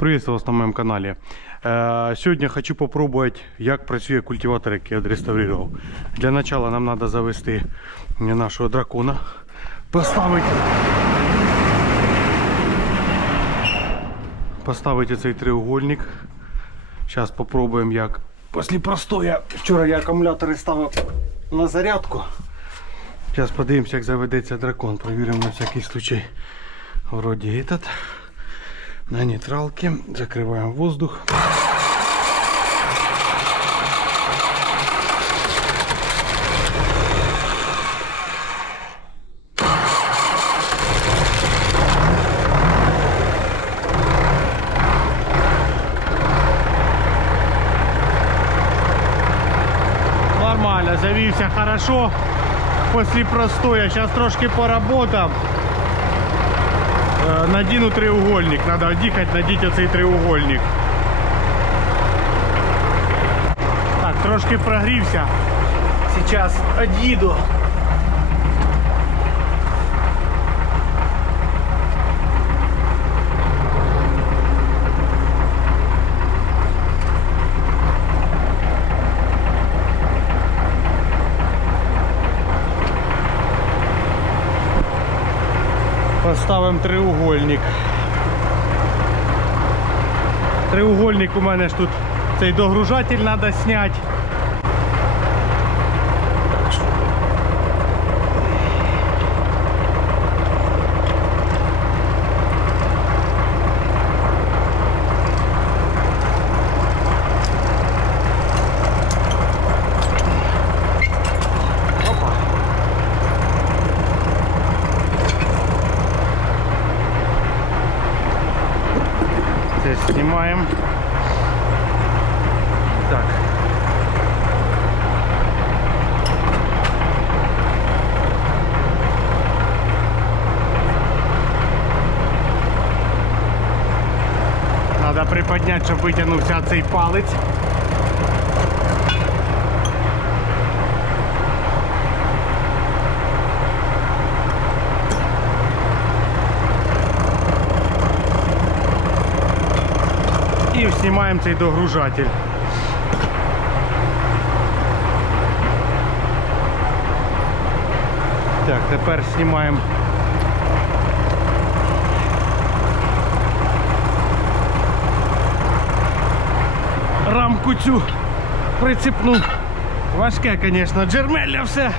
Приветствую вас на моем канале. Э, Сегодня хочу попробовать, як працює культиватор, який я відреставрував. Для начала нам треба завести нашого дракона, поставити, поставити цей треугольник. Зараз попробуємо як. Після простоя. Вчора я акумулятори ставив на зарядку. Зараз подивимося, як заведеться дракон. Провіримо на всякий случай. Вроді этот. На нейтралке. Закрываем воздух. Нормально, завівся хорошо. После простоя. Сейчас трошки поработав. Е, Надіну треугольник. Надо одіхати, надіть оцей треугольник. Так, трошки прогрівся. Сейчас одіду. Поставимо треугольник. Треугольник у мене ж тут цей догружатель треба зняти. Опа. Це знімаємо. Так. Надо щоб витягнувся цей палець. І знімаємо цей догружатель. Так, тепер знімаємо. Рамку цю прицепну. Важке, звісно, джермелля все.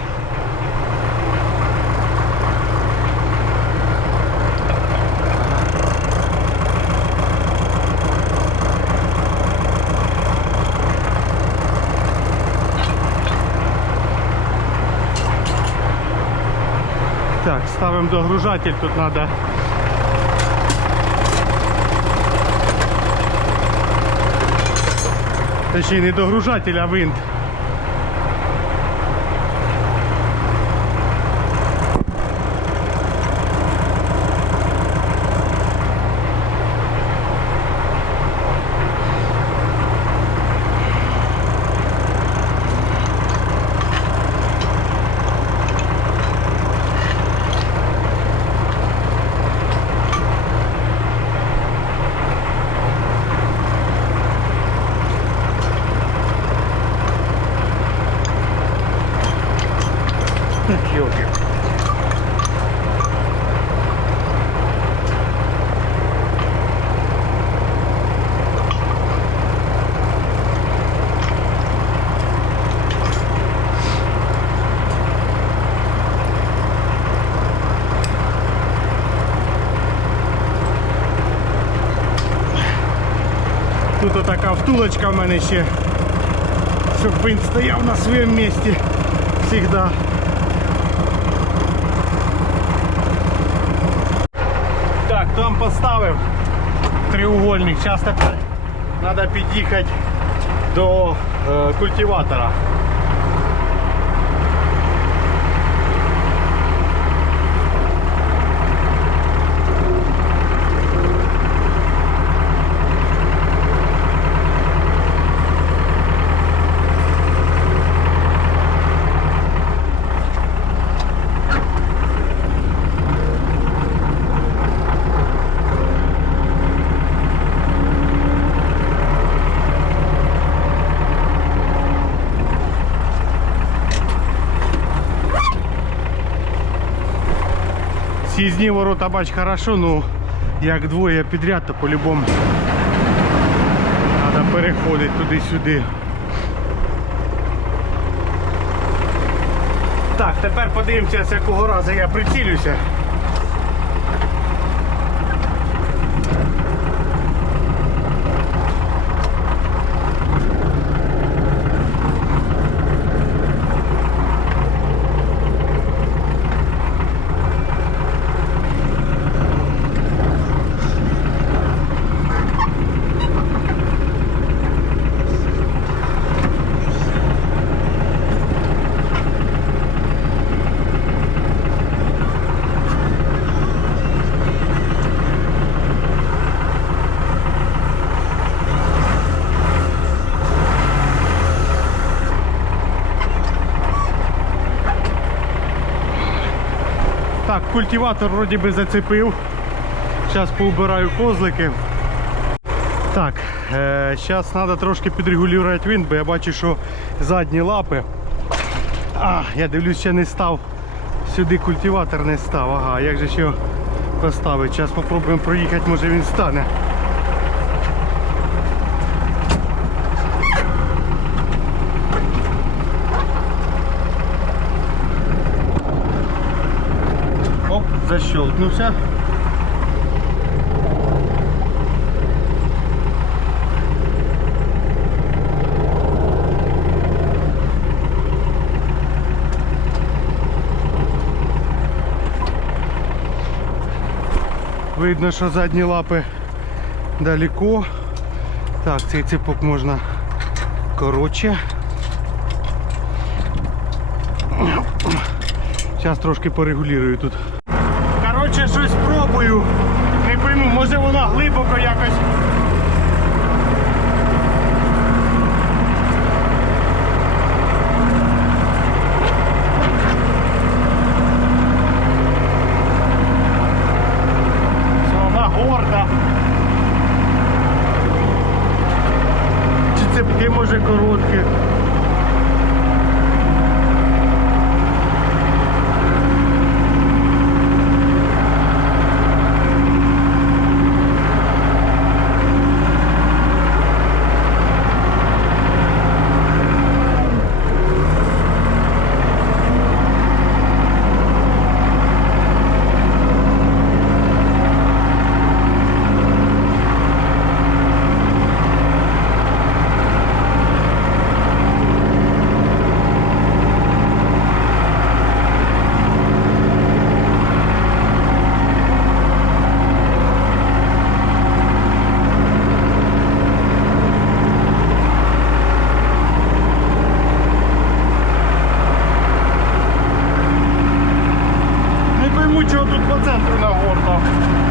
Так, ставимо догружатель, тут треба. Точніше не догружатель, а винт. Тут отака втулочка в мене ще, щоб він стояв на своєму місці завжди. Так, там поставив треугольник. Зараз тепер треба під'їхати до е, культиватора. З'їзні ворота бач хорошо, ну як двоє підряд, то по-любому треба переходити туди-сюди. Так, тепер подивимося, з якого разу я прицілюся. Культиватор вроді би зацепив. Зараз поубираю козлики. Так, е, зараз треба трошки підрегулювати винт, бо я бачу, що задні лапи. А, я дивлюсь, ще не став. Сюди культиватор не став. Ага, як же ще поставити? Зараз спробуємо проїхати, може він стане. Защелкнувся. Видно, що задні лапи далеко. Так, цей ципок можна коротше. Зараз трошки порегулюю тут. Коротше, щось пробую. Не пойму, може вона глибоко якось. Може короткі. центру на горно.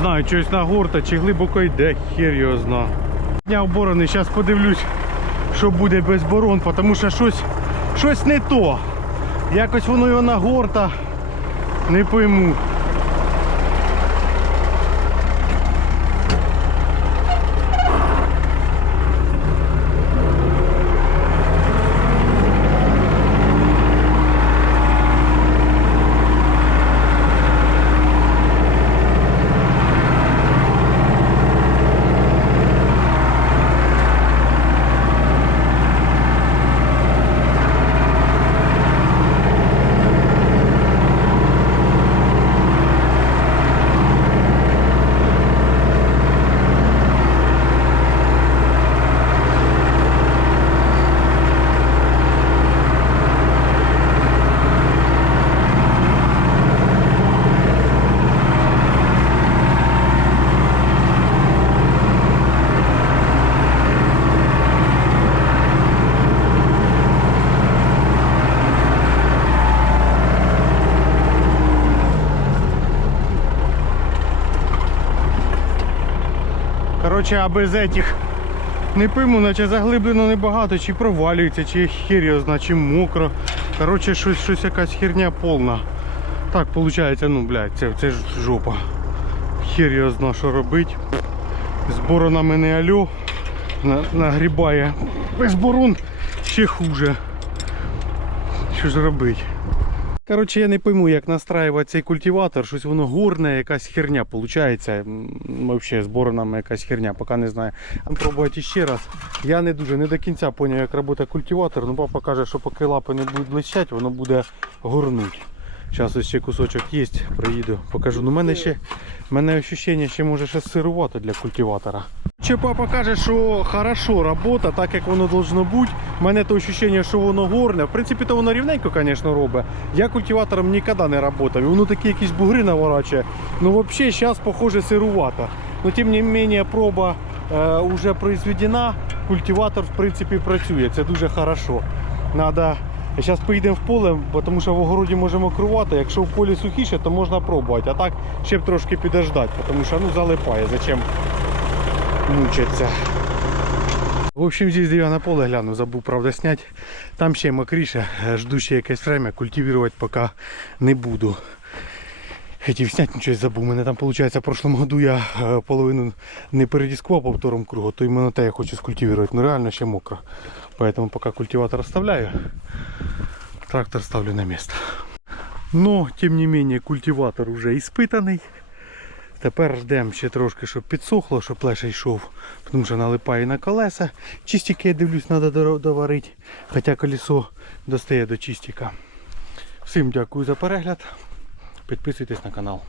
Знаю, щось нагорта чи глибоко йде, хер його зна. Дня оборони, зараз подивлюсь, що буде без борон, тому що щось, щось не то. Якось воно його нагорта, не пойму. Коротше, а без этих не пойму, наче заглиблено небагато, чи провалюється, чи його чи мокро. Коротше, щось, щось якась херня повна. Так, виходить, ну, блядь, це, це ж жопа. Хер що робить. З боронами не. На, нагрібає. Без борон ще хуже. Що ж робить? Коротше, я не пойму, як настраювати цей культиватор, щось воно горне, якась херня виходить. Взагалі з якась херня, поки не знаю. Пробувати ще раз. Я не дуже не до кінця зрозумів, як працює культиватор. Ну папа каже, що поки лапи не будуть блищати, воно буде горнути. Зараз ще кусочок є, приїду, покажу. Ну, мене ще мене ощущення, ще може ще сирувато для культиватора. Чи папа каже, що хорошо робота, так як воно должно бути. У мене то ощущення, що воно горне. В принципі, то воно рівненько, звісно, робить. Я культиватором ніколи не працював. Воно такі якісь бугри наворачує. Ну, взагалі, зараз, похоже, сирувато. Но, тим не менее, проба е, вже произведена. Культиватор, в принципі, працює. Це дуже хорошо. Надо... Зараз поїдемо в поле, тому що в огороді можемо крувати. Якщо в полі сухіше, то можна пробувати. А так ще б трошки підождати, тому що ну, залипає. Зачем мучаться. В общем, здесь я на поле гляну, забув, правда, снять. Там ще мокріше, жду ще якесь время, культивувати поки не буду. Хотів зняти, нічого забув. Мене там, виходить, в прошлом году я е, половину не передискував по второму кругу, то іменно те я хочу скультивувати. Ну реально ще мокро. Поэтому поки культиватор оставляю, трактор ставлю на место. Но, тем не менее, культиватор вже іспитаний. Тепер ждемо ще трошки, щоб підсохло, щоб леша йшов, тому що налипає на колеса. Чистики, я дивлюсь, треба доварити. Хоча колесо достає до чистіка. Всім дякую за перегляд. Підписуйтесь на канал.